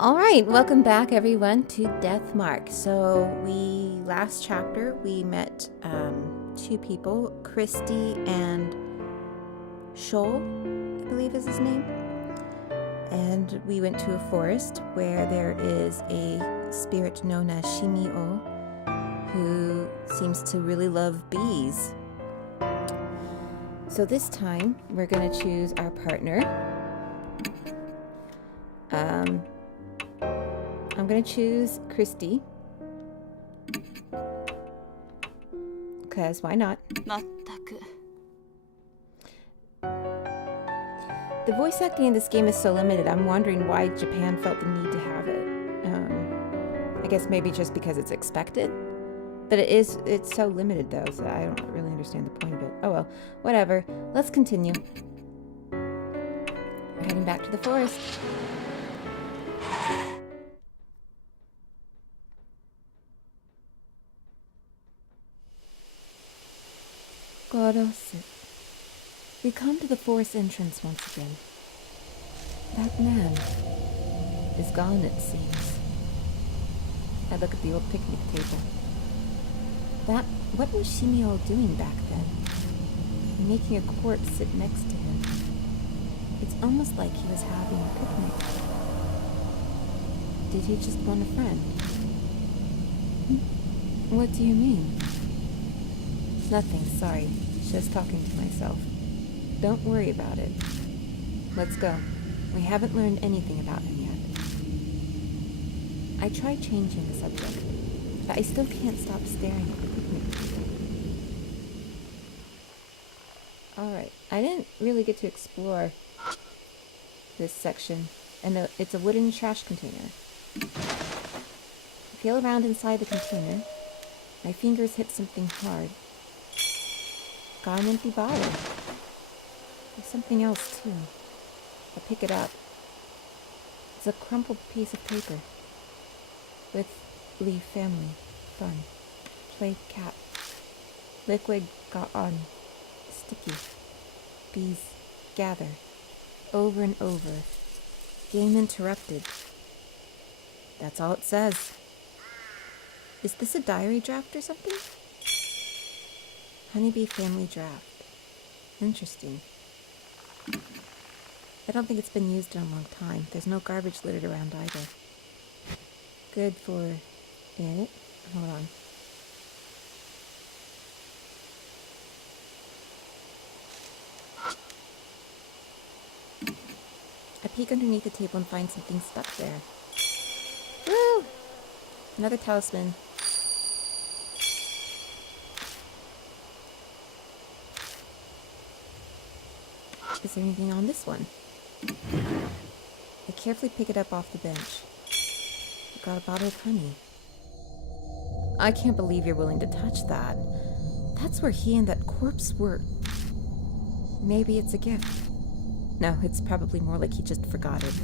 Alright, welcome back everyone to Deathmark. So last chapter we met two people, Christy and Shoal, I believe is his name. And we went to a forest where there is a spirit known as Shimi-O who seems to really love bees. So this time we're going to choose our partner. I'm going to choose Christy. Because why not? The voice acting in this game is so limited, I'm wondering why Japan felt the need to have it. I guess maybe just because it's expected. But it's so limited though, so I don't really understand the point of it. Oh well, whatever. Let's continue. We're heading back to the forest. We come to the forest entrance once again. That man is gone, it seems. I look at the old picnic table. What was Shimi-O doing back then? Making a corpse sit next to him. It's almost like he was having a picnic. Did he just want a friend? What do you mean? Nothing, sorry. Just talking to myself. Don't worry about it. Let's go. We haven't learned anything about him yet. I tried changing the subject, but I still can't stop staring at the picnic table. Alright, I didn't really get to explore this section, and it's a wooden trash container. I feel around inside the container. My fingers hit something hard. Got an empty bottle. There's something else too. I pick it up. It's a crumpled piece of paper. With leave family, fun, play cat, liquid got on, sticky, bees gather, over and over, game interrupted. That's all it says. Is this a diary draft or something? Honeybee family draft. Interesting. I don't think it's been used in a long time. There's no garbage littered around either. Good for it. Hold on. I peek underneath the table and find something stuck there. Woo! Another talisman. Is there anything on this one? I carefully pick it up off the bench. Got a bottle of honey. I can't believe you're willing to touch that. That's where he and that corpse were. Maybe it's a gift. No, it's probably more like he just forgot it.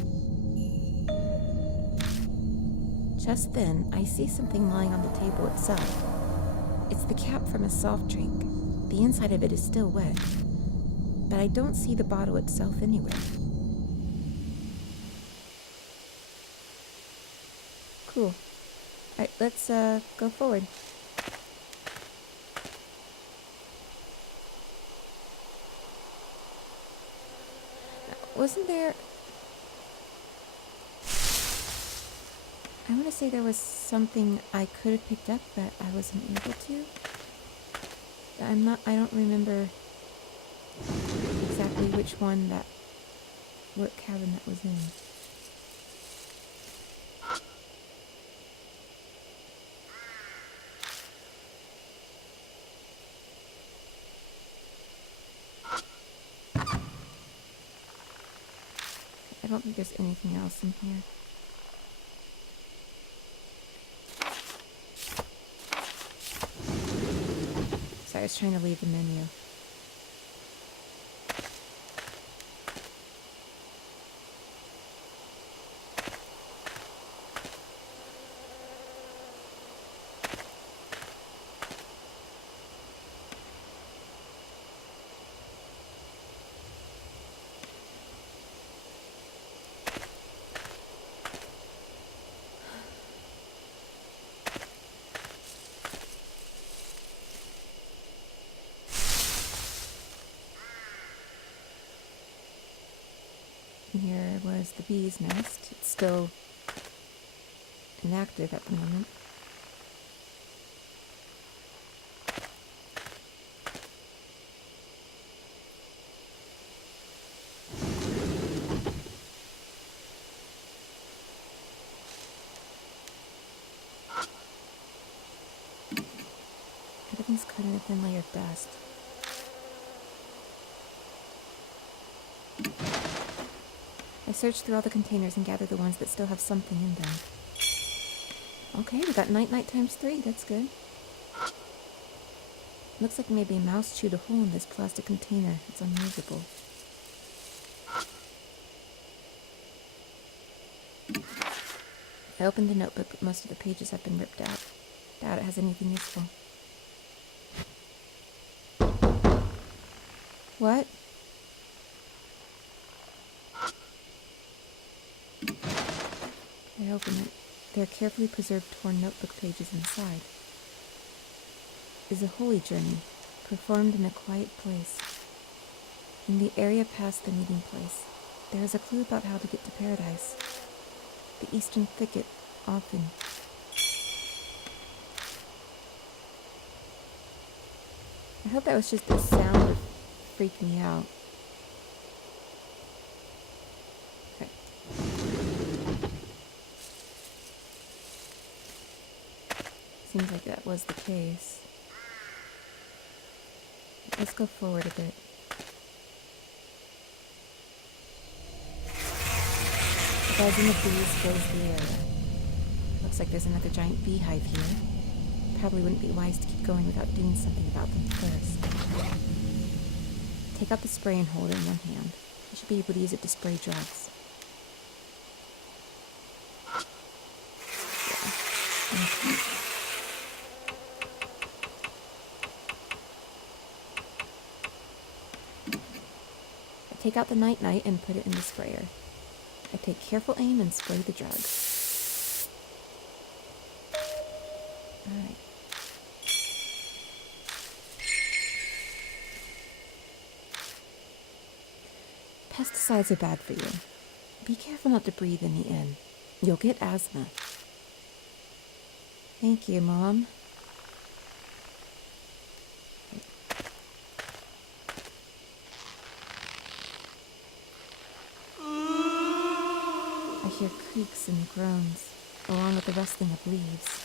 Just then, I see something lying on the table itself. It's the cap from a soft drink. The inside of it is still wet. But I don't see the bottle itself anywhere. Cool. Alright, let's go forward. Wasn't there... I want to say there was something I could have picked up, but I wasn't able to. I don't remember exactly which one what cabin that was in. I don't think there's anything else in here. Sorry, I was trying to leave the menu. there's the bee's nest. It's still inactive at the moment. Everything's covered in a thin layer of dust. I searched through all the containers and gathered the ones that still have something in them. Okay, we got night times 3. That's good. Looks like maybe a mouse chewed a hole in this plastic container. It's unusable. I opened the notebook, but most of the pages have been ripped out. Doubt it has anything useful. What? I open it. There are carefully preserved torn notebook pages inside. Is a holy journey, performed in a quiet place. In the area past the meeting place, there is a clue about how to get to paradise. The eastern thicket, often. I hope that was just the sound that freaked me out. Okay. Seems like that was the case. Let's go forward a bit. The buzzing of bees fills the area. Looks like there's another giant beehive here. Probably wouldn't be wise to keep going without doing something about them first. Take out the spray and hold it in one hand. You should be able to use it to spray drugs. Okay. I take out the night and put it in the sprayer. I take careful aim and spray the drug. Alright. Pesticides are bad for you. Be careful not to breathe in the air. You'll get asthma. Thank you, Mom. I hear creaks and groans, along with the rustling of leaves.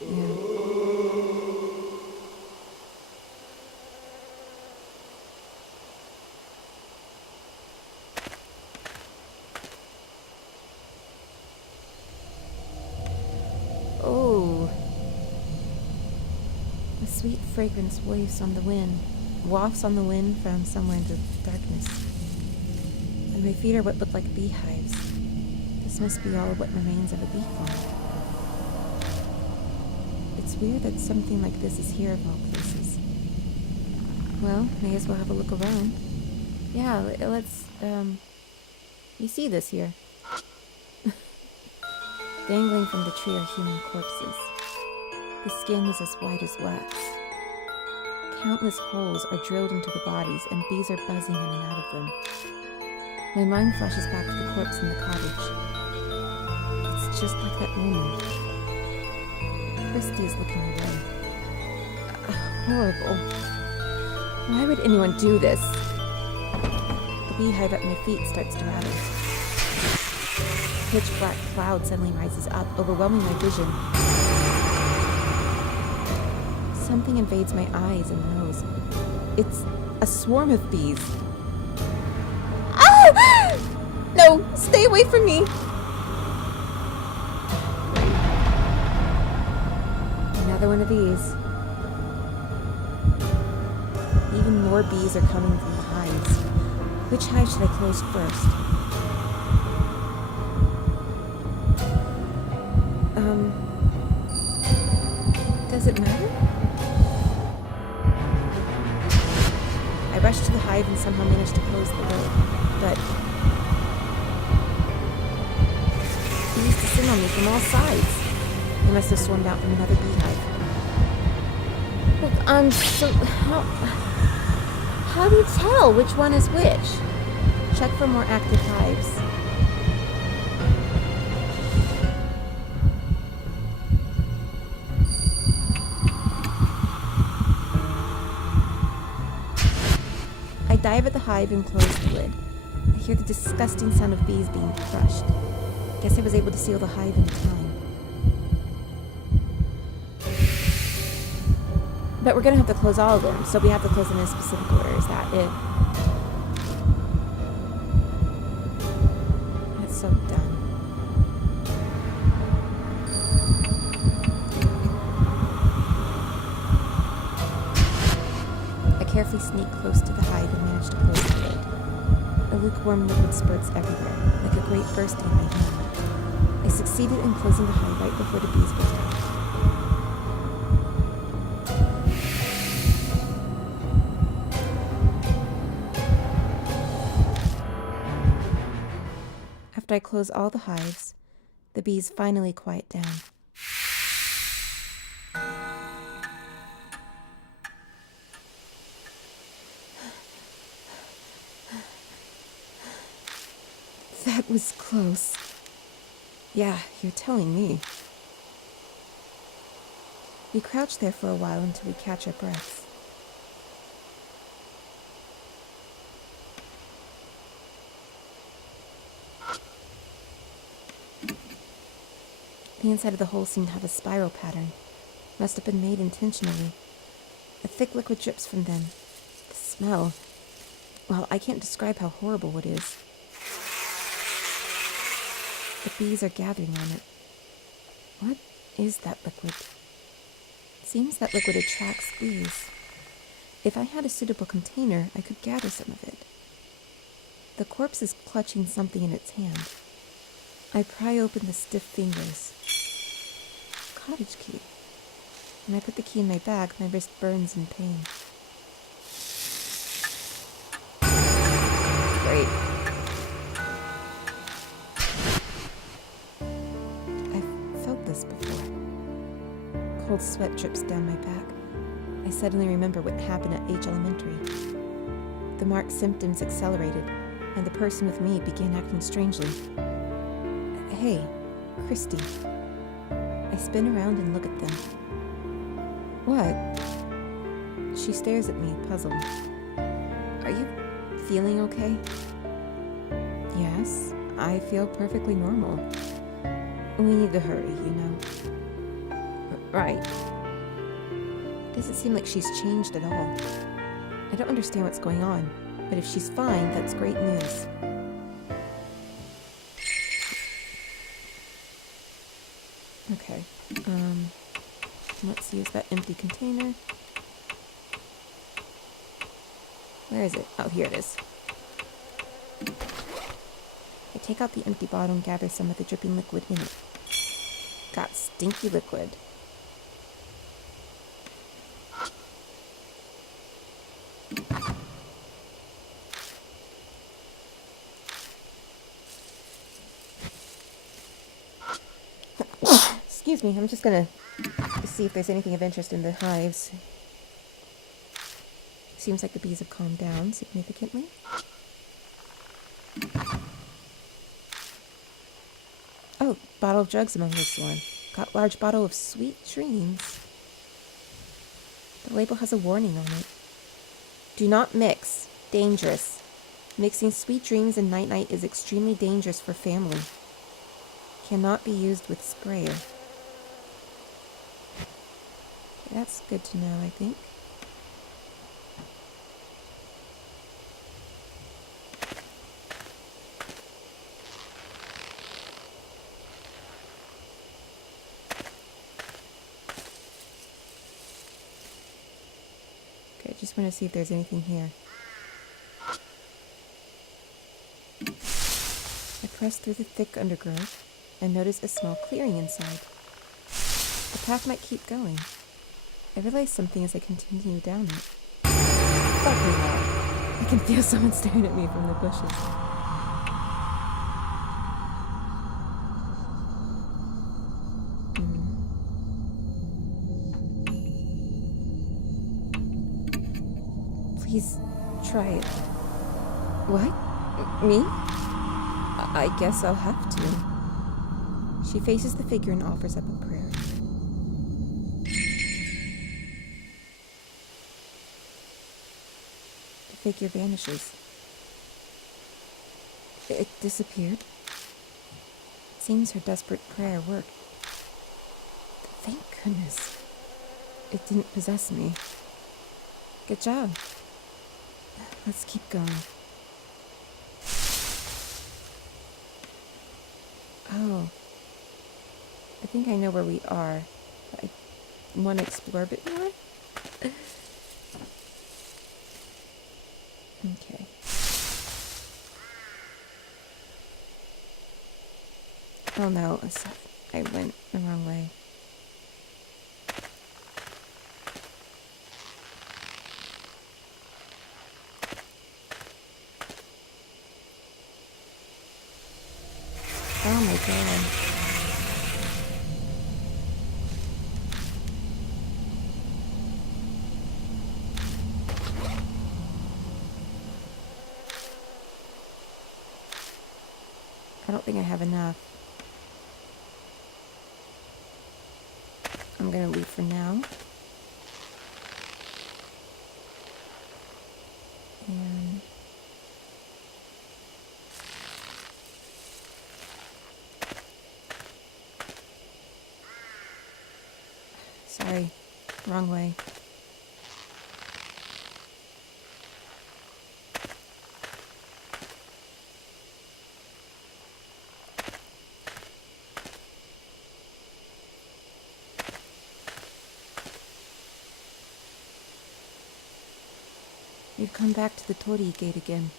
Yeah. Oh. A sweet fragrance wafts on the wind from somewhere into darkness. And my feet are what look like beehives. This must be all what remains of a bee farm. It's weird that something like this is here of all places. Well, may as well have a look around. Yeah, let's, you see this here. Dangling from the tree are human corpses. The skin is as white as wax. Countless holes are drilled into the bodies, and bees are buzzing in and out of them. My mind flashes back to the corpse in the cottage. It's just like that woman. Christy is looking away. Horrible. Why would anyone do this? The beehive at my feet starts to rattle. Pitch black cloud suddenly rises up, overwhelming my vision. Something invades my eyes and nose. It's a swarm of bees. Ah! No, stay away from me! Another one of these. Even more bees are coming from the hives. Which hive should I close first? Does it matter? I rushed to the hive and somehow managed to close the lid, but bees descend on me from all sides. They must have swarmed out from another beehive. Look, how do you tell which one is which? Check for more active hives. I dive at the hive and close the lid. I hear the disgusting sound of bees being crushed. Guess I was able to seal the hive in time. But we're gonna have to close all of them, so we have to close them in a specific order. Is that it? That's so dumb. I carefully sneak close to the hive and manage to close the lid. A lukewarm liquid spurts everywhere, like a great bursting in my hand. I succeeded in closing the hive right before the bees broke out. After I close all the hives, the bees finally quiet down. That was close. Yeah, you're telling me. We crouch there for a while until we catch our breaths. The inside of the hole seemed to have a spiral pattern. Must have been made intentionally. A thick liquid drips from them. The smell. Well, I can't describe how horrible it is. The bees are gathering on it. What is that liquid? Seems that liquid attracts bees. If I had a suitable container, I could gather some of it. The corpse is clutching something in its hand. I pry open the stiff fingers. Cottage key. When I put the key in my bag, my wrist burns in pain. Great. I've felt this before. Cold sweat drips down my back. I suddenly remember what happened at H Elementary. The marked symptoms accelerated, and the person with me began acting strangely. Hey, Christy. I spin around and look at them. What? She stares at me, puzzled. Are you feeling okay? Yes, I feel perfectly normal. We need to hurry, you know. Right. Doesn't seem like she's changed at all. I don't understand what's going on, but if she's fine, that's great news. Okay, let's use that empty container. Where is it? Oh, here it is. I take out the empty bottle and gather some of the dripping liquid in it. Got stinky liquid. Excuse me, I'm just gonna see if there's anything of interest in the hives. Seems like the bees have calmed down significantly. Oh, bottle of drugs among this one. Got large bottle of sweet dreams. The label has a warning on it. Do not mix. Dangerous. Mixing sweet dreams and night-night is extremely dangerous for family. Cannot be used with sprayer. That's good to know, I think. Okay, just want to see if there's anything here. I press through the thick undergrowth and notice a small clearing inside. The path might keep going. I realize something as I continue down it. Fucking hell. I can feel someone staring at me from the bushes. Please try it. What? Me? I guess I'll have to. She faces the figure and offers up a prayer. The figure vanishes. It disappeared. It seems her desperate prayer worked. Thank goodness. It didn't possess me. Good job. Let's keep going. Oh. I think I know where we are. I want to explore a bit more. Okay. Oh no, I went the wrong way. Oh my god. I don't think I have enough. I'm gonna leave for now. And sorry, wrong way. We've come back to the Torii gate again.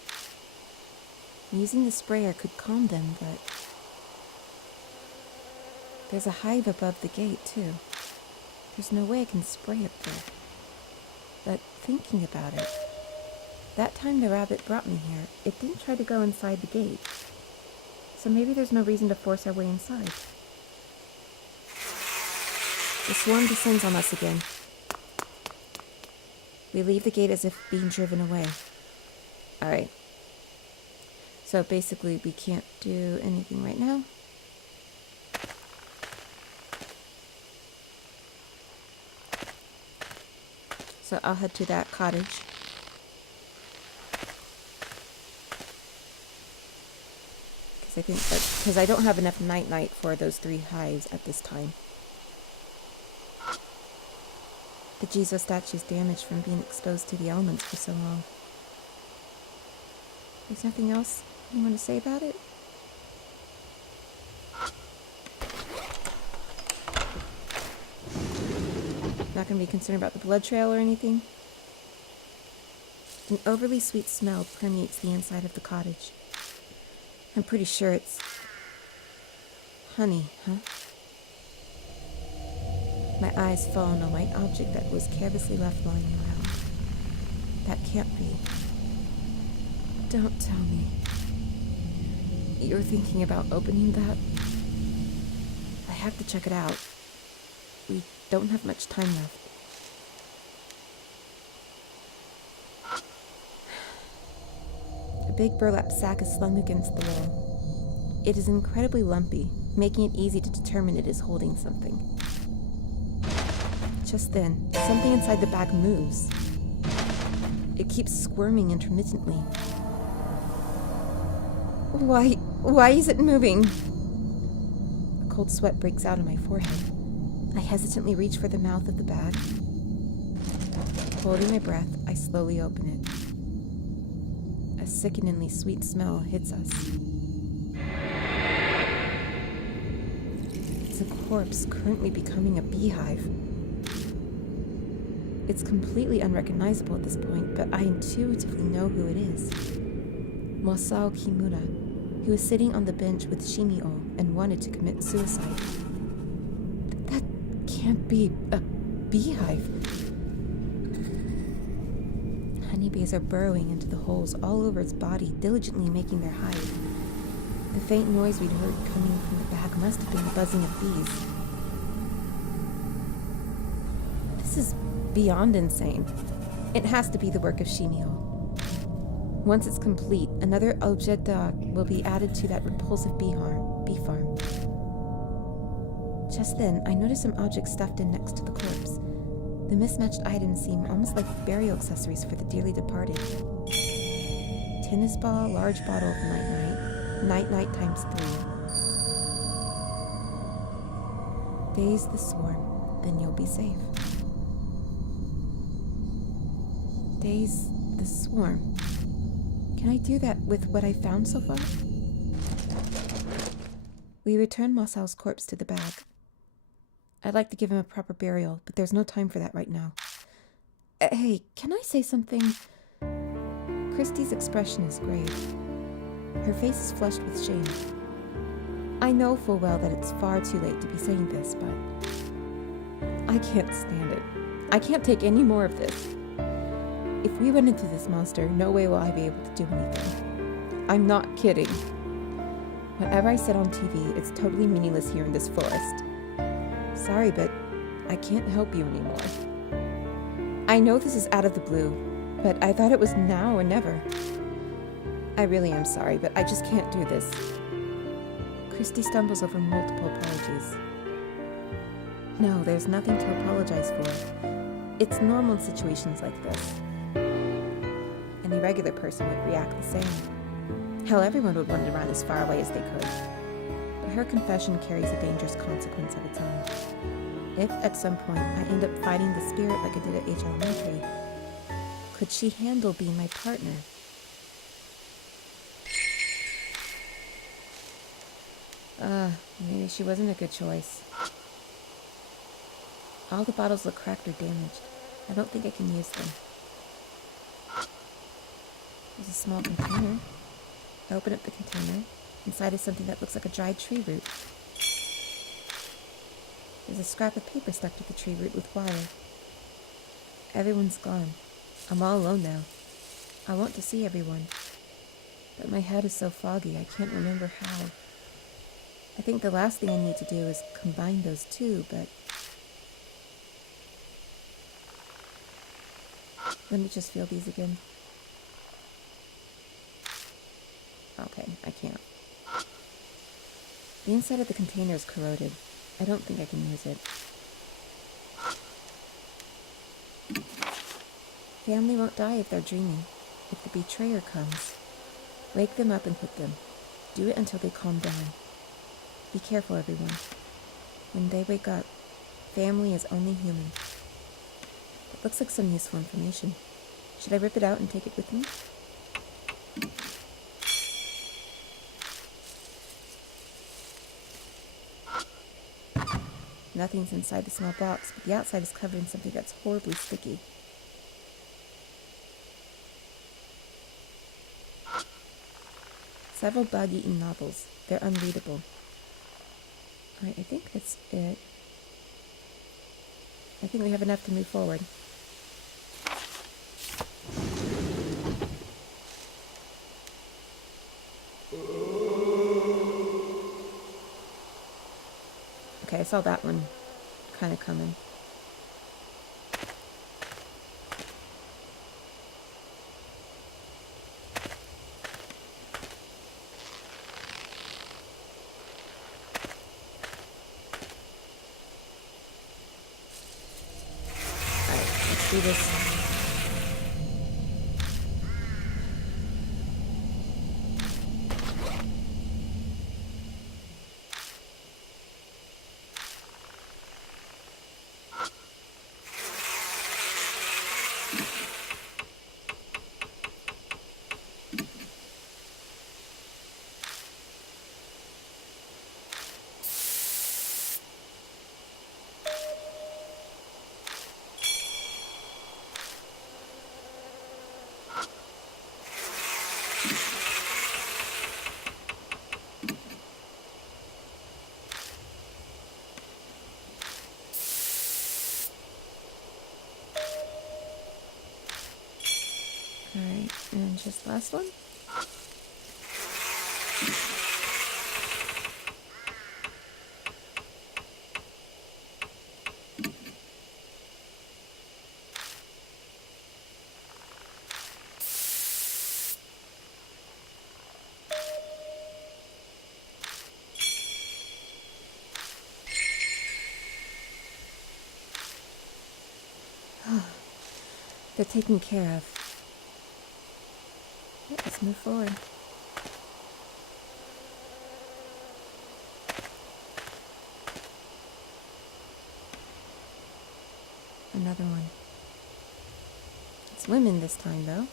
Using the sprayer could calm them, but there's a hive above the gate, too. There's no way I can spray up there. But thinking about it, that time the rabbit brought me here, it didn't try to go inside the gate. So maybe there's no reason to force our way inside. The swarm descends on us again. We leave the gate as if being driven away. Alright. So basically we can't do anything right now. So I'll head to that cottage. Because I don't have enough night for those 3 hives at this time. The Jizo statue's damaged from being exposed to the elements for so long. There's nothing else you want to say about it? Not going to be concerned about the blood trail or anything? An overly sweet smell permeates the inside of the cottage. I'm pretty sure it's honey, huh? My eyes fall on a white object that was carelessly left lying around. That can't be. Don't tell me. You're thinking about opening that? I have to check it out. We don't have much time left. A big burlap sack is slung against the wall. It is incredibly lumpy, making it easy to determine it is holding something. Just then, something inside the bag moves. It keeps squirming intermittently. Why is it moving? A cold sweat breaks out on my forehead. I hesitantly reach for the mouth of the bag. Holding my breath, I slowly open it. A sickeningly sweet smell hits us. It's a corpse currently becoming a beehive. It's completely unrecognizable at this point, but I intuitively know who it is. Masao Kimura, who was sitting on the bench with Shimi-O and wanted to commit suicide. That can't be a beehive. Honeybees are burrowing into the holes all over its body, diligently making their hive. The faint noise we'd heard coming from the bag must have been the buzzing of bees. This is beyond insane. It has to be the work of Shimi-O. Once it's complete, another objet d'art will be added to that repulsive bee farm. Just then, I noticed some objects stuffed in next to the corpse. The mismatched items seem almost like burial accessories for the dearly departed. Tennis ball, large bottle of night-night, night-night times 3. Daze the swarm, then you'll be safe. Daze the swarm. Can I do that with what I found so far? We return Masao's corpse to the bag. I'd like to give him a proper burial, but there's no time for that right now. Hey, can I say something? Christie's expression is grave. Her face is flushed with shame. I know full well that it's far too late to be saying this, but I can't stand it. I can't take any more of this. If we run into this monster, no way will I be able to do anything. I'm not kidding. Whatever I said on TV, it's totally meaningless here in this forest. Sorry, but I can't help you anymore. I know this is out of the blue, but I thought it was now or never. I really am sorry, but I just can't do this. Christy stumbles over multiple apologies. No, there's nothing to apologize for. It's normal in situations like this. Any regular person would react the same. Hell, everyone would want to run as far away as they could. But her confession carries a dangerous consequence of its own. If, at some point, I end up fighting the spirit like I did at H Elementary, could she handle being my partner? Maybe she wasn't a good choice. All the bottles look cracked or damaged. I don't think I can use them. There's a small container. I open up the container. Inside is something that looks like a dried tree root. There's a scrap of paper stuck to the tree root with wire. Everyone's gone. I'm all alone now. I want to see everyone. But my head is so foggy, I can't remember how. I think the last thing I need to do is combine those two, but... Let me just feel these again. Okay, I can't. The inside of the container is corroded. I don't think I can use it. Family won't die if they're dreaming. If the betrayer comes, wake them up and hit them. Do it until they calm down. Be careful, everyone. When they wake up, family is only human. It looks like some useful information. Should I rip it out and take it with me? Nothing's inside the small box, but the outside is covered in something that's horribly sticky. Several bug-eaten novels. They're unreadable. Alright, I think that's it. I think we have enough to move forward. Okay, I saw that one kind of coming. Alright, let's do this. Alright, and just last one. They're taken care of. Let's move forward. Another one. It's women this time, though.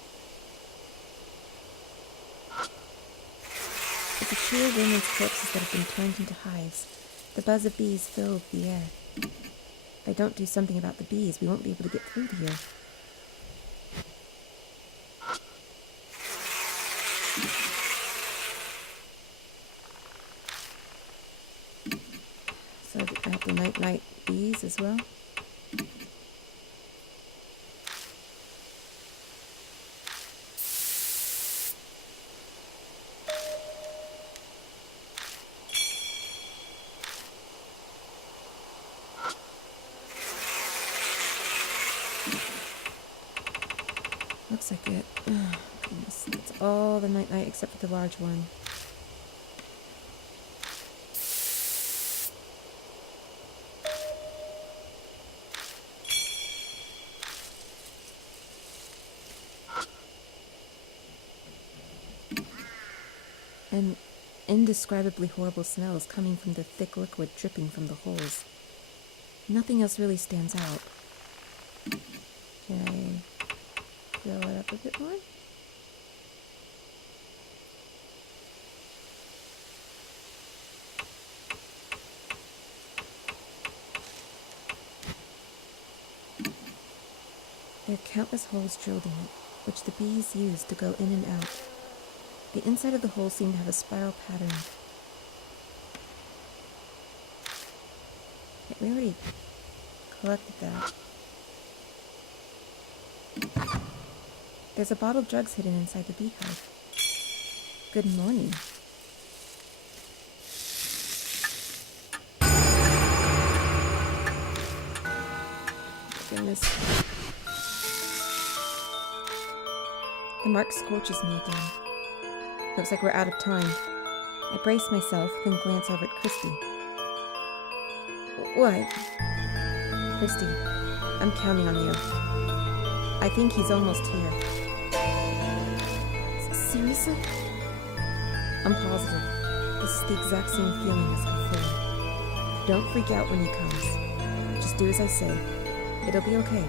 It's a tree of women's corpses that have been turned into hives. The buzz of bees filled the air. If I don't do something about the bees, we won't be able to get through to here. So I have the night bees as well. Looks like it. Oh, goodness. It's all the night except for the large one. An indescribably horrible smell is coming from the thick liquid dripping from the holes. Nothing else really stands out. Can I fill it up a bit more? There are countless holes drilled in it, which the bees use to go in and out. The inside of the holes seem to have a spiral pattern. Yeah, we already collected that. There's a bottle of drugs hidden inside the beehive. Good morning. Goodness. The mark scorches me again. Looks like we're out of time. I brace myself, then glance over at Christy. What? Christy, I'm counting on you. I think he's almost here. Seriously? I'm positive. This is the exact same feeling as before. Don't freak out when he comes. Just do as I say. It'll be okay.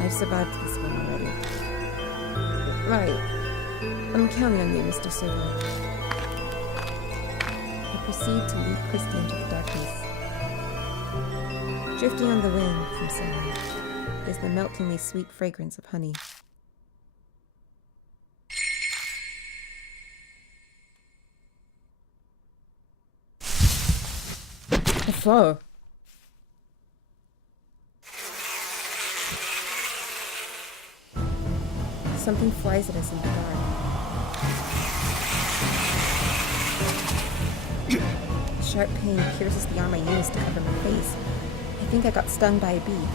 I've survived this one already. Right. I'm counting on you, Mr. Solo. I proceed to lead Christy into the darkness. Drifting on the wind from somewhere is the meltingly sweet fragrance of honey. A flower. Something flies at us in the dark. Sharp pain pierces the arm I used to cover my face. I think I got stung by a bee.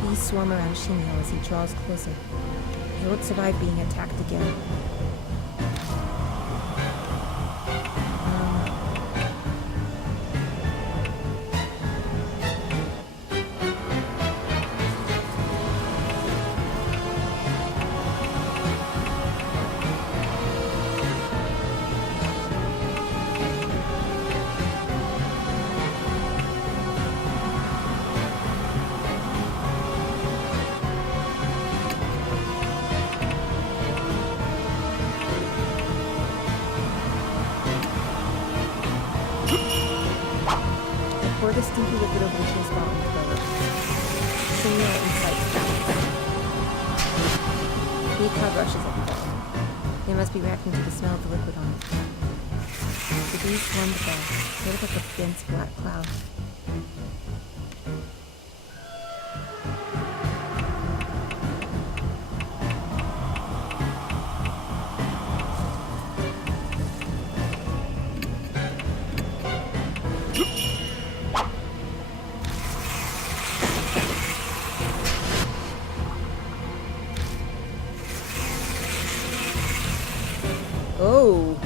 Bees swarm around Shimi-O as he draws closer. I won't survive being attacked again. Pour the stinky liquid over the cheese ball and throw it. Shimi-O incites down. Bee cub rushes at the ball. They must be reacting to the smell of the liquid on it. The bees swarm the ball, sort of like a dense black cloud. Oh.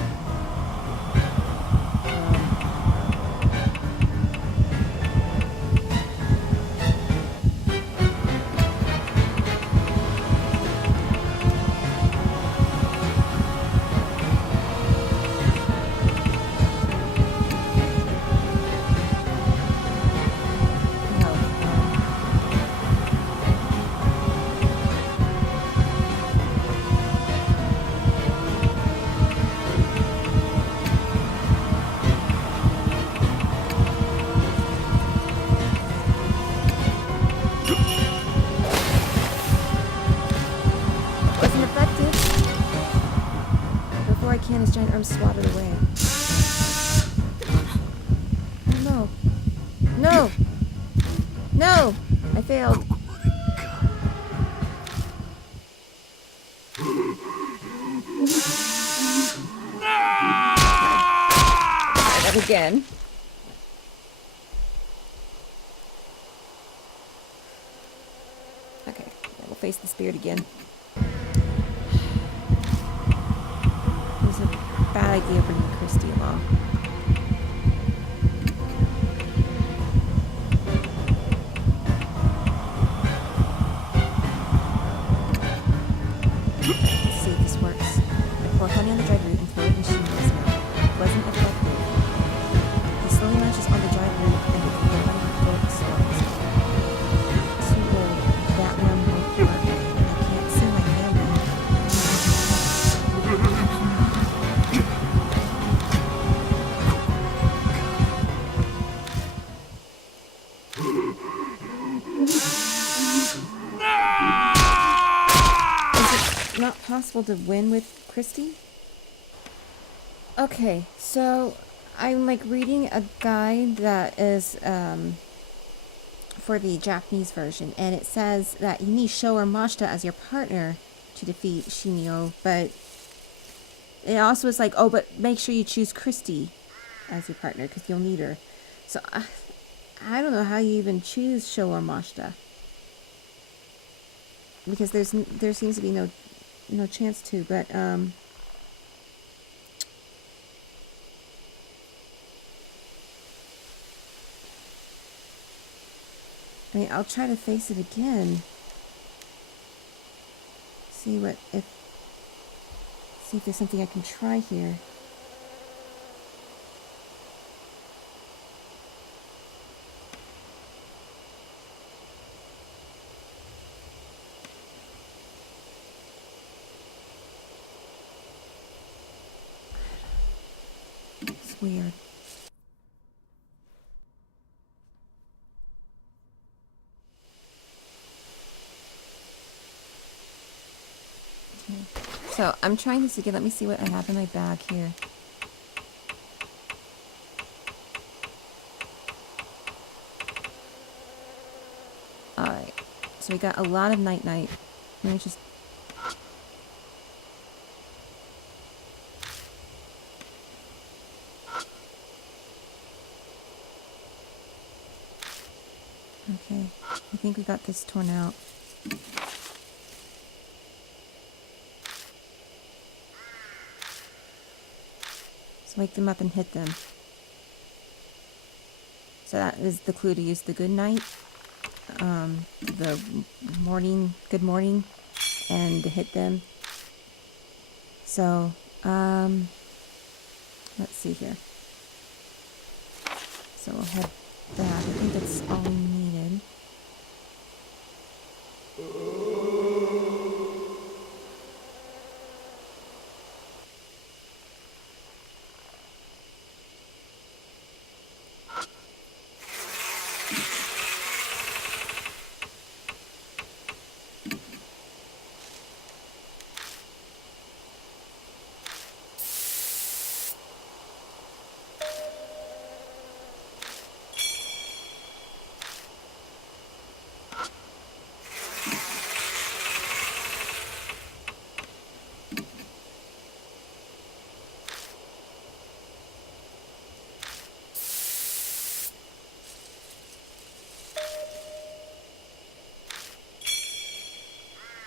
before I can, his giant arms swatted away. Oh no. No! No! I failed. Try that again. Okay, we'll face the spirit again. It was a bad idea bringing Christy along. Let's see if this works. I pour honey on the dried root and throw it in Shimi-O's mouth. It wasn't a blood. He slowly munches on the dried root and the honey floats slowly. Too old. That one won't work. I can't see my family. Is it not possible to win with Christy? Okay, so I'm like reading a guide that is for the Japanese version, and it says that you need Sho or Mashita as your partner to defeat Shimi-O, but it also is like, oh, but make sure you choose Christy as your partner because you'll need her. So I don't know how you even choose Sho or Mashita, because there seems to be no chance to, but I mean, I'll try to face it again. See if there's something I can try here. It's weird. So I'm trying this again. Let me see what I have in my bag here. Alright. So we got a lot of night-night. Let me just... Okay. I think we got this torn out. So wake them up and hit them. So that is the clue to use the good night, the morning, good morning, and to hit them. So, let's see here. So we'll head back. I think that's all we needed.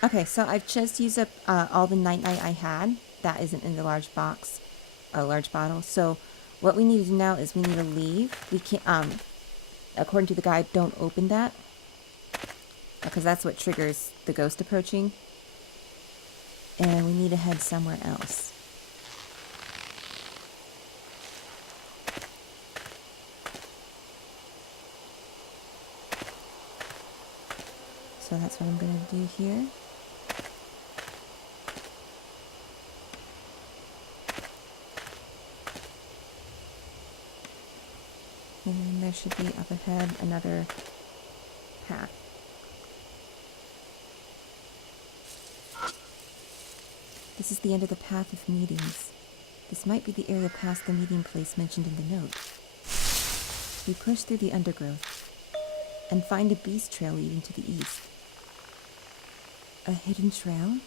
Okay, so I've just used up all the night-night I had. That isn't in the large box, a large bottle. So what we need to do now is we need to leave. We can't, according to the guide, don't open that, because that's what triggers the ghost approaching. And we need to head somewhere else. So that's what I'm going to do here. And then there should be up ahead another path. This is the end of the path of meetings. This might be the area past the meeting place mentioned in the note. We push through the undergrowth and find a beast trail leading to the east. A hidden trail?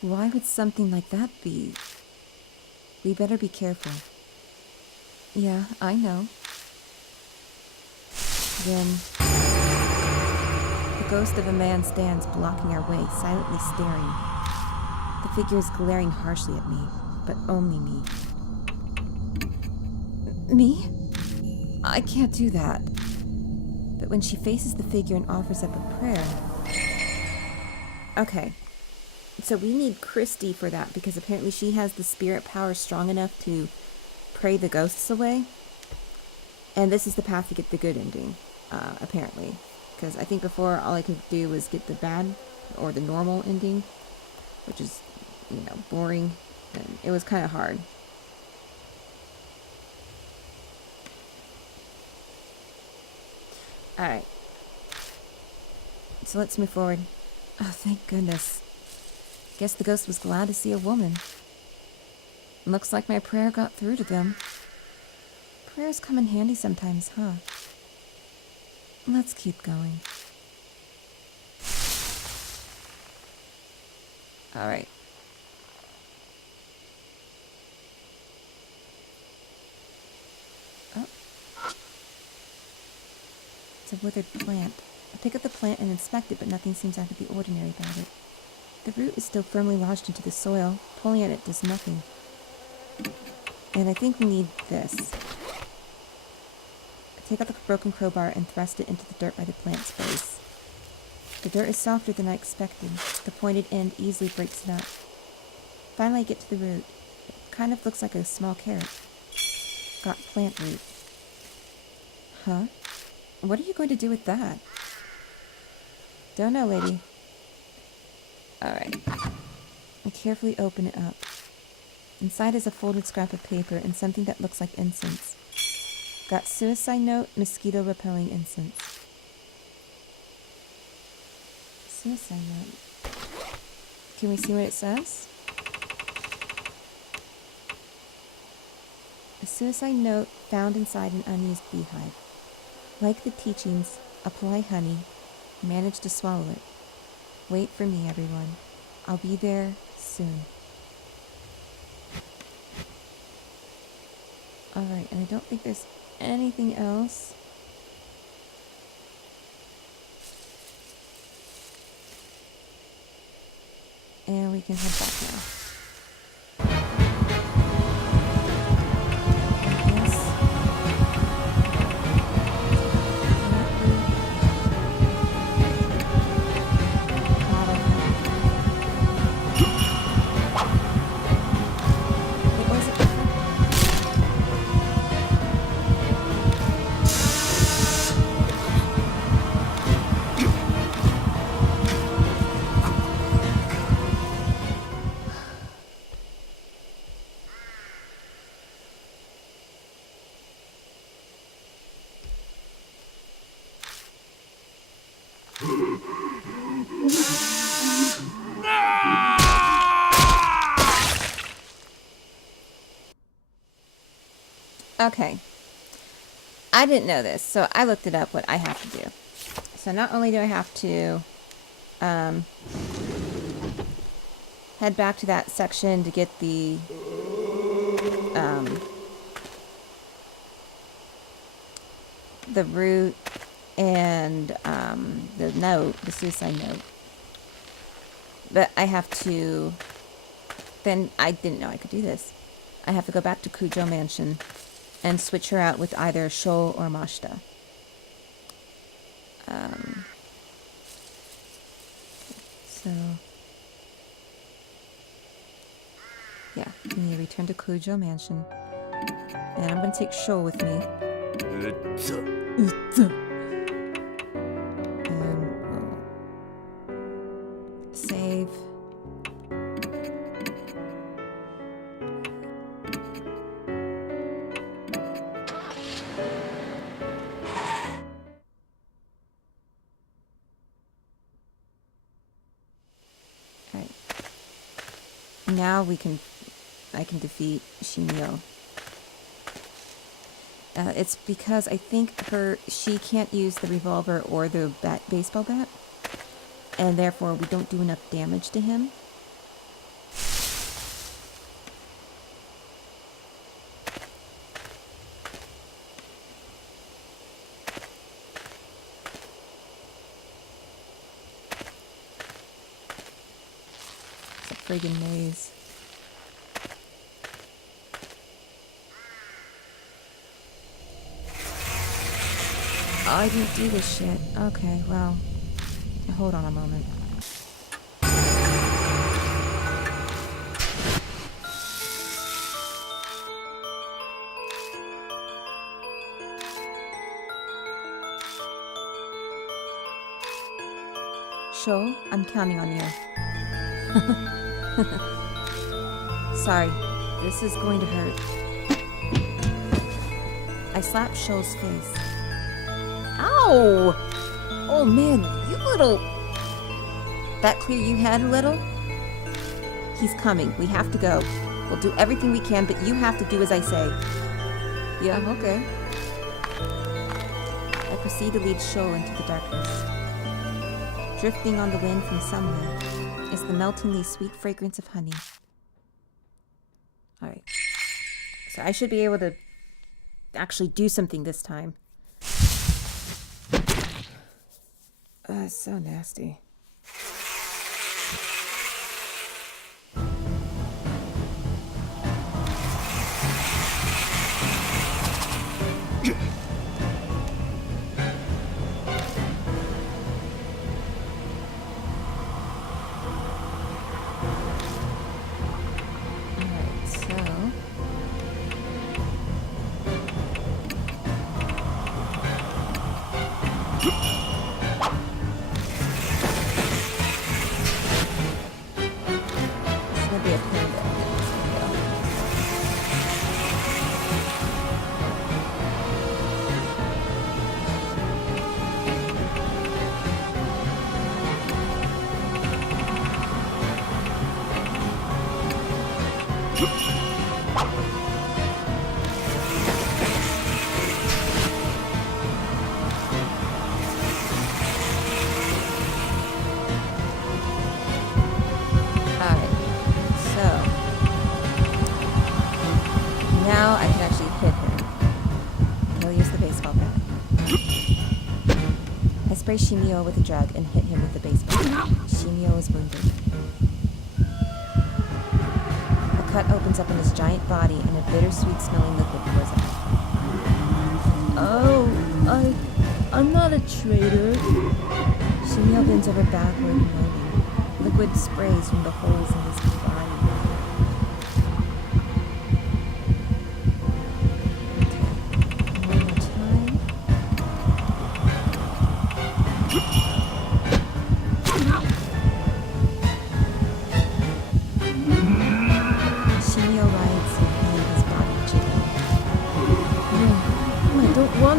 Why would something like that be? We better be careful. Yeah, I know. Then, the ghost of a man stands blocking our way, silently staring. The figure is glaring harshly at me, but only me. Me? I can't do that. But when she faces the figure and offers up a prayer... Okay. So we need Christy for that, because apparently she has the spirit power strong enough to pray the ghosts away. And this is the path to get the good ending, apparently. Because I think before all I could do was get the bad, or the normal ending, which is, boring. And it was kind of hard. Alright. So let's move forward. Oh, thank goodness. Guess the ghost was glad to see a woman. Looks like my prayer got through to them. Prayers come in handy sometimes, huh? Let's keep going. Alright. Oh. It's a withered plant. I pick up the plant and inspect it, but nothing seems out of the ordinary about it. The root is still firmly lodged into the soil. Pulling at it does nothing. And I think we need this. I take out the broken crowbar and thrust it into the dirt by the plant's base. The dirt is softer than I expected. The pointed end easily breaks it up. Finally, I get to the root. It kind of looks like a small carrot. Got plant root. Huh? What are you going to do with that? Don't know, lady. Alright. I carefully open it up. Inside is a folded scrap of paper and something that looks like incense. Got suicide note, mosquito repelling incense. Suicide note. Can we see what it says? A suicide note found inside an unused beehive. Like the teachings, apply honey, manage to swallow it. Wait for me, everyone. I'll be there soon. Alright, and I don't think there's anything else. And we can head back now. Okay. I didn't know this, so I looked it up what I have to do. So not only do I have to head back to that section to get the root and the note, the suicide note, but I have to, then I didn't know I could do this. I have to go back to Kujo Mansion and switch her out with either Shoal or Mashita. So, yeah, we need to return to Kujo Mansion. And I'm going to take Shoal with me. And we'll save. Now we can I can defeat Shimi-O. It's because I think she can't use the revolver or the baseball bat, and therefore we don't do enough damage to him. It's a friggin' maze. Oh, I didn't do this shit. Okay, well, hold on a moment. Sho, I'm counting on you. Sorry, this is going to hurt. I slapped Sho's face. Ow! Oh man, you little... That clear you had, little? He's coming. We have to go. We'll do everything we can, but you have to do as I say. Yeah, okay. I proceed to lead Sho into the darkness. Drifting on the wind from somewhere is the meltingly sweet fragrance of honey. Alright. So I should be able to actually do something this time. It's so nasty. Shimi-O with a drug and hit him with the baseball. Shimi-O is wounded. A cut opens up in his giant body and a bittersweet smelling liquid pours out. Oh, I'm not a traitor. Shimi-O bends over backward and moaning. Liquid sprays from the holes in his body.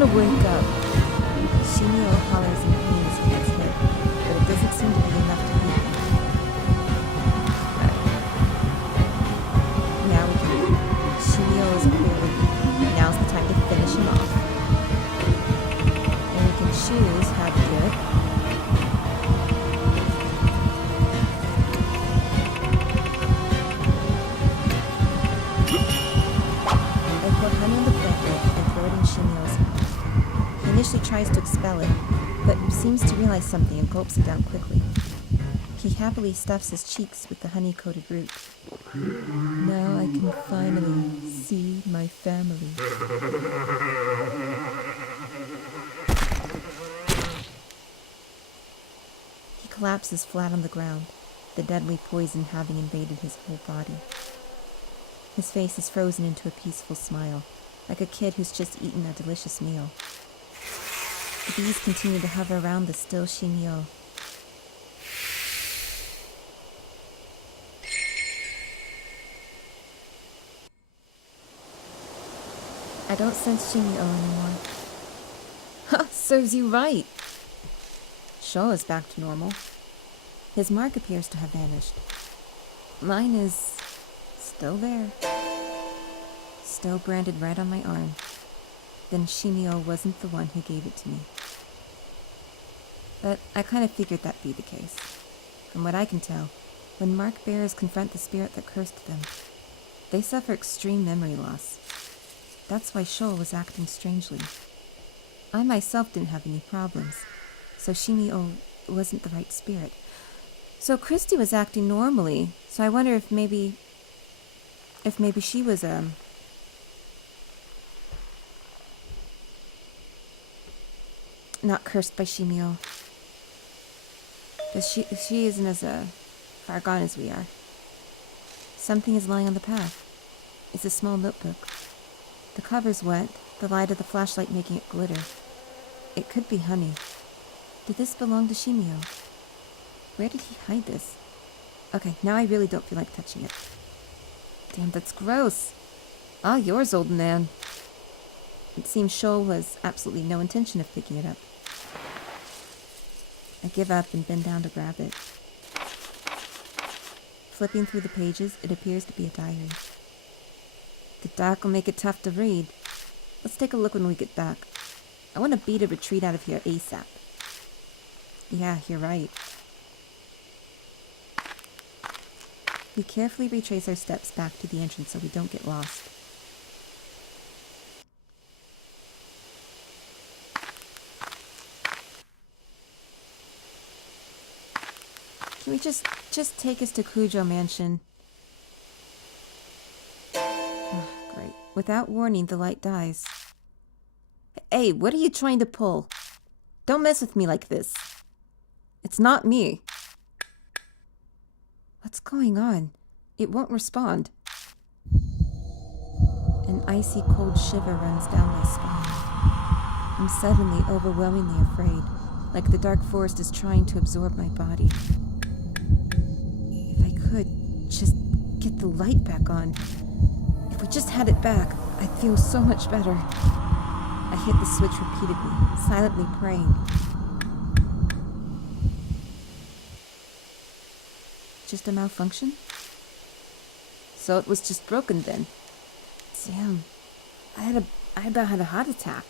Wake up. Shimi-O hollers in pain as he gets hit, but it doesn't seem to be enough to beat him. Now we can. Shimi-O is clearly weak. Now's the time to finish him off. And we can choose how to do it. I pour honey on the blanket and throw it in Shimi-O's mouth. He initially tries to expel it, but seems to realize something and gulps it down quickly. He happily stuffs his cheeks with the honey-coated root. Now I can finally see my family. He collapses flat on the ground, the deadly poison having invaded his whole body. His face is frozen into a peaceful smile, like a kid who's just eaten a delicious meal. The bees continue to hover around the still Shimi-O. I don't sense Shimi-O anymore. Ha! Serves you right! Sho is back to normal. His mark appears to have vanished. Mine is... still there. Still branded right on my arm. Then Shimi-O wasn't the one who gave it to me. But I kind of figured that'd be the case. From what I can tell, when mark bearers confront the spirit that cursed them, they suffer extreme memory loss. That's why Shoal was acting strangely. I myself didn't have any problems, so Shimi-O wasn't the right spirit. So Christy was acting normally, so I wonder if maybe she was, not cursed by Shimi-O. But she isn't as, far gone as we are. Something is lying on the path. It's a small notebook. The cover's wet, the light of the flashlight making it glitter. It could be honey. Did this belong to Shimi-O? Where did he hide this? Okay, now I really don't feel like touching it. Damn, that's gross. All yours, old man. It seems Shoal has absolutely no intention of picking it up. I give up and bend down to grab it. Flipping through the pages, it appears to be a diary. The dark will make it tough to read. Let's take a look when we get back. I want to beat a retreat out of here ASAP. Yeah, you're right. We carefully retrace our steps back to the entrance so we don't get lost. Can we just take us to Kujo Mansion? Oh, great. Without warning, the light dies. Hey, what are you trying to pull? Don't mess with me like this. It's not me. What's going on? It won't respond. An icy cold shiver runs down my spine. I'm suddenly overwhelmingly afraid, like the dark forest is trying to absorb my body. If I could just get the light back on. If we just had it back, I'd feel so much better. I hit the switch repeatedly, silently praying. Just a malfunction? So it was just broken then. Damn. I about had a heart attack.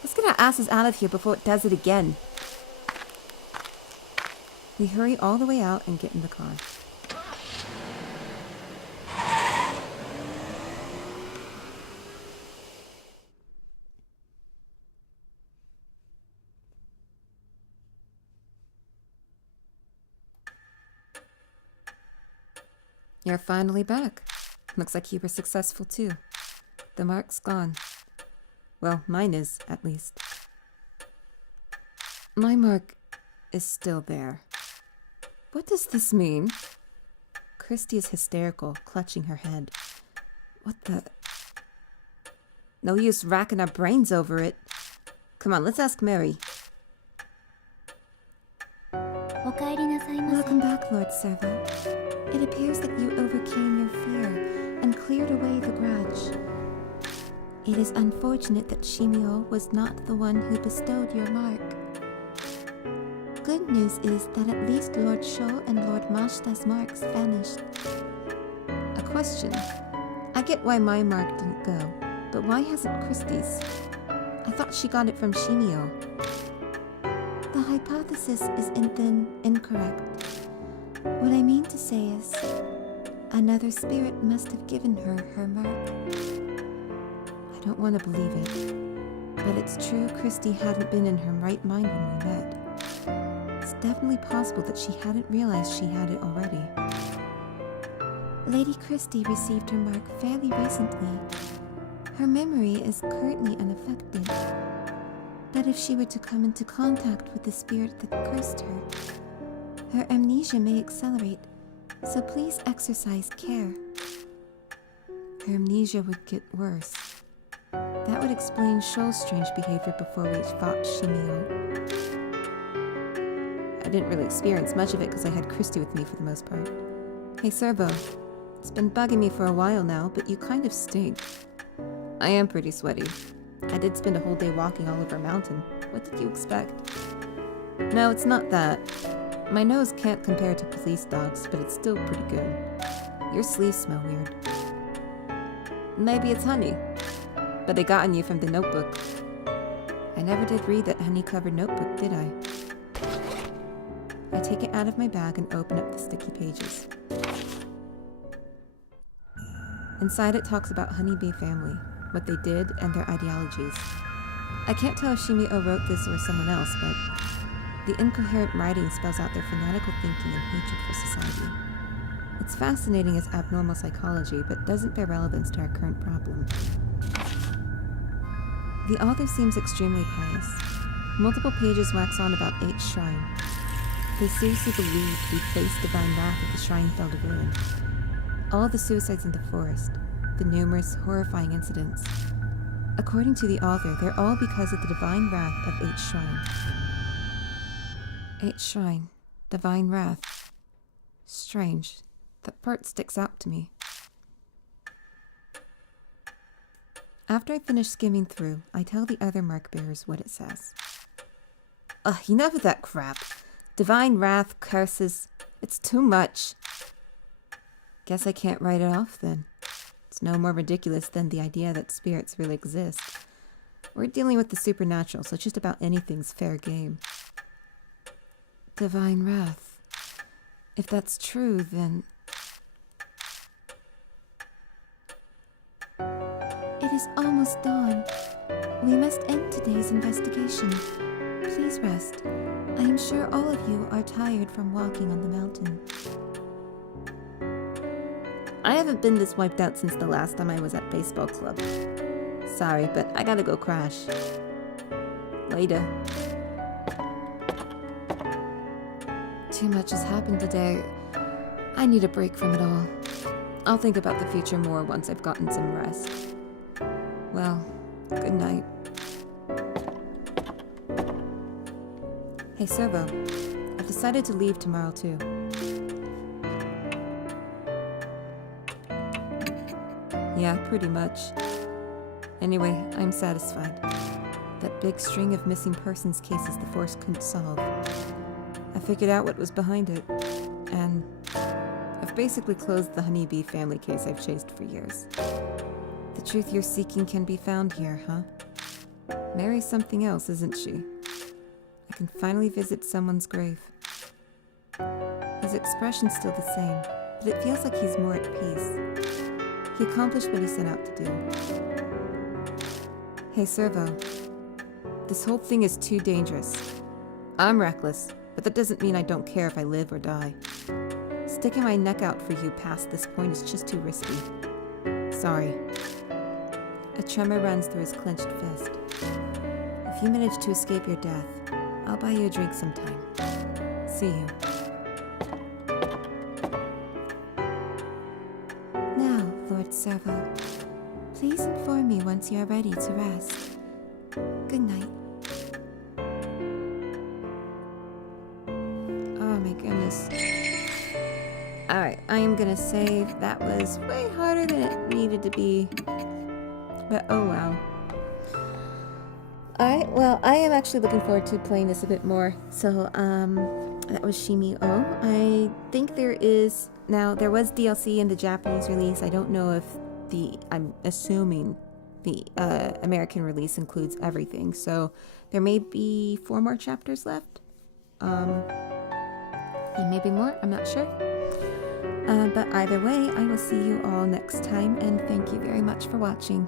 Let's get our asses out of here before it does it again. We hurry all the way out and get in the car. You're finally back. Looks like you were successful too. The mark's gone. Well, mine is, at least. My mark is still there. What does this mean? Christy is hysterical, clutching her head. What the... No use racking our brains over it. Come on, let's ask Mary. Welcome back, Lord Servo. It appears that you overcame your fear and cleared away the grudge. It is unfortunate that Shimi-O was not the one who bestowed your mark. Good news is that at least Lord Sho and Lord Mashta's marks vanished. A question. I get why my mark didn't go, but why hasn't Christie's? I thought she got it from Shimi-O. The hypothesis is then incorrect. What I mean to say is, another spirit must have given her her mark. I don't want to believe it, but it's true Christy hadn't been in her right mind when we met. It's definitely possible that she hadn't realized she had it already. Lady Christy received her mark fairly recently. Her memory is currently unaffected. But if she were to come into contact with the spirit that cursed her, her amnesia may accelerate, so please exercise care. Her amnesia would get worse. That would explain Shoal's strange behavior before we fought Shimi-O. I didn't really experience much of it because I had Christy with me for the most part. Hey Servo, it's been bugging me for a while now, but you kind of stink. I am pretty sweaty. I did spend a whole day walking all over a mountain. What did you expect? No, it's not that. My nose can't compare to police dogs, but it's still pretty good. Your sleeves smell weird. Maybe it's honey, but they got on you from the notebook. I never did read that honey-covered notebook, did I? I take it out of my bag and open up the sticky pages. Inside it talks about Honeybee family, what they did, and their ideologies. I can't tell if Shimi-O wrote this or someone else, but the incoherent writing spells out their fanatical thinking and hatred for society. It's fascinating as abnormal psychology, but doesn't bear relevance to our current problem. The author seems extremely pious. Multiple pages wax on about H Shrine. They seriously believed we'd face divine wrath if the shrine fell to ruin. All the suicides in the forest, the numerous horrifying incidents. According to the author, they're all because of the divine wrath of H Shrine. H Shrine, divine wrath. Strange. That part sticks out to me. After I finish skimming through, I tell the other mark bearers what it says. Ugh, enough of that crap. Divine wrath, curses. It's too much. Guess I can't write it off then. It's no more ridiculous than the idea that spirits really exist. We're dealing with the supernatural, so just about anything's fair game. Divine wrath. If that's true, then... It is almost dawn. We must end today's investigation. Please rest. I am sure all of you are tired from walking on the mountain. I haven't been this wiped out since the last time I was at baseball club. Sorry, but I gotta go crash. Later. Too much has happened today. I need a break from it all. I'll think about the future more once I've gotten some rest. Well, good night. Hey, Servo. I've decided to leave tomorrow, too. Yeah, pretty much. Anyway, I'm satisfied. That big string of missing persons cases the Force couldn't solve. I figured out what was behind it, and I've basically closed the Honeybee family case I've chased for years. The truth you're seeking can be found here, huh? Mary's something else, isn't she? I can finally visit someone's grave. His expression's still the same, but it feels like he's more at peace. He accomplished what he set out to do. Hey, Servo. This whole thing is too dangerous. I'm reckless, but that doesn't mean I don't care if I live or die. Sticking my neck out for you past this point is just too risky. Sorry. A tremor runs through his clenched fist. If you manage to escape your death, I'll buy you a drink sometime. See you. Now, Lord Servo, please inform me once you are ready to rest. Good night. Oh my goodness. Alright, I am gonna save. That was way harder than it needed to be. But oh wow. Alright, well, I am actually looking forward to playing this a bit more. So, that was Shimi-O. I think there is... Now, there was DLC in the Japanese release. I don't know if I'm assuming the American release includes everything. So, there may be 4 more chapters left. And maybe more, I'm not sure. But either way, I will see you all next time, and thank you very much for watching.